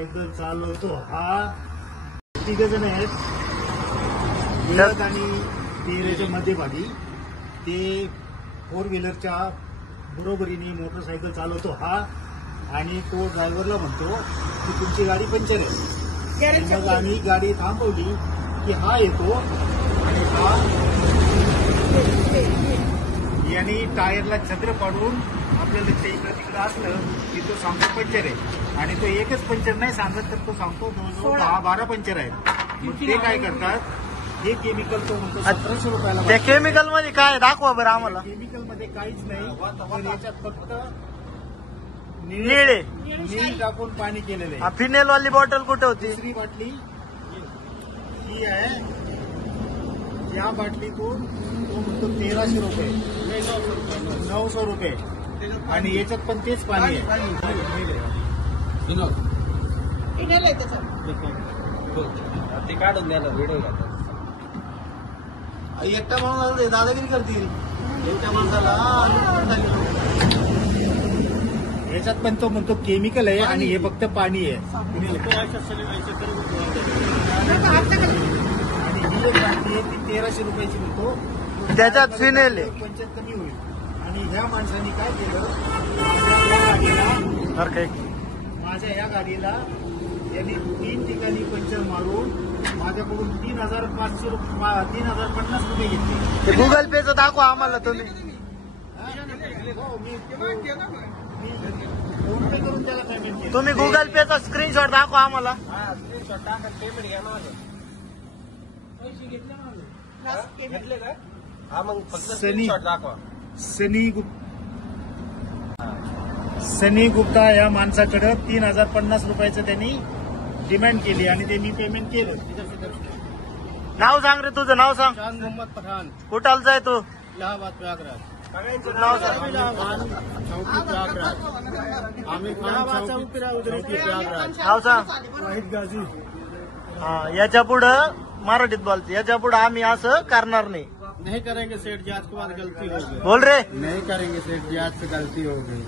Motorcycle चालवतो हा तिघ जण आहेत, मिळत आणि तेरेच्या मध्यभागी. ते 4 व्हीलरच्या बरोबरीने मोटरसायकल चालवतो हा, आणि तो ड्रायव्हरला म्हणतो की तुमची गाडी पंक्चर आहे. मग आम्ही गाडी थांबवली की हा येतो आणि हा यांनी टायरला छत्र पाडून आपल्याला ते इकडं तिकडं असलं की तो सांगतो पंक्चर आहे, आणि तो एकच पंक्चर नाही सांगत तर तो सांगतो 10-12 पंक्चर आहेत. मग ते काय करतात, हे केमिकल तो म्हणतो 1700 रुपयाला. त्या केमिकल मध्ये काय दाखवा बरं आम्हाला. केमिकल मध्ये काहीच नाही, तर याच्यात फक्त निळे नील टाकून पाणी केलेलं आहे. फिनेल वाली बॉटल कुठे होती? दुसरी बाटली ही आहे, या बाटलीतून तो म्हणतो 1300 रुपये, 900 रुपये, आणि याच्यात पण तेच पाणी आहे. ते काढून द्या ना, व्हिडिओ घालतात. एकटा माणूस दादागिरी करतील, एकट्या माणसाला याच्यात पण तो म्हणतो केमिकल आहे आणि हे फक्त पाणी आहे. आणि ही एक बाटली आहे ती 1300 रुपयाची म्हणतो, त्याच्यात फिनेल आहे. पंचायत कमी होईल. आणि ह्या माणसाने काय केलं, माझ्या या गाडीला यांनी 3 ठिकाणी पंक्चर मारून माझ्याकडून 3500 रुपये 3050 रुपये घेतले. गुगल पेचं दाखवा आम्हाला तुम्ही. फोन पे करून त्याला पेमेंट केलं. तुम्ही गुगल पेचा स्क्रीनशॉट दाखवा आम्हाला. स्क्रीनशॉट टाका, पेमेंट घ्या ना माझं. घेतले का? हा, मग फक्त स्क्रीनशॉट दाखवा. सनी गुप्ता या माणसाकडे 3050 रुपयाचं त्यांनी डिमांड केली आणि त्यांनी पेमेंट केलं. नाव सांग रे तुझं, नाव सांग. शान मोहम्मद पठाण, कुठालचा आहे तू? इलाहाबाद प्रयागराज. नाव सांग. चौकी प्रयागराज. आमिर खान चौकी प्रयागराज. नाव सांग. वाहिद गाजी. हा, याच्या पुढं मराठीत बोलते. याच्या पुढं आम्ही असं करणार नाही. नहीं करेंगे सेठ जी, आज के बाद गलती हो गई. बोल रे. नहीं करेंगे सेठ जी, आज से गलती हो गई.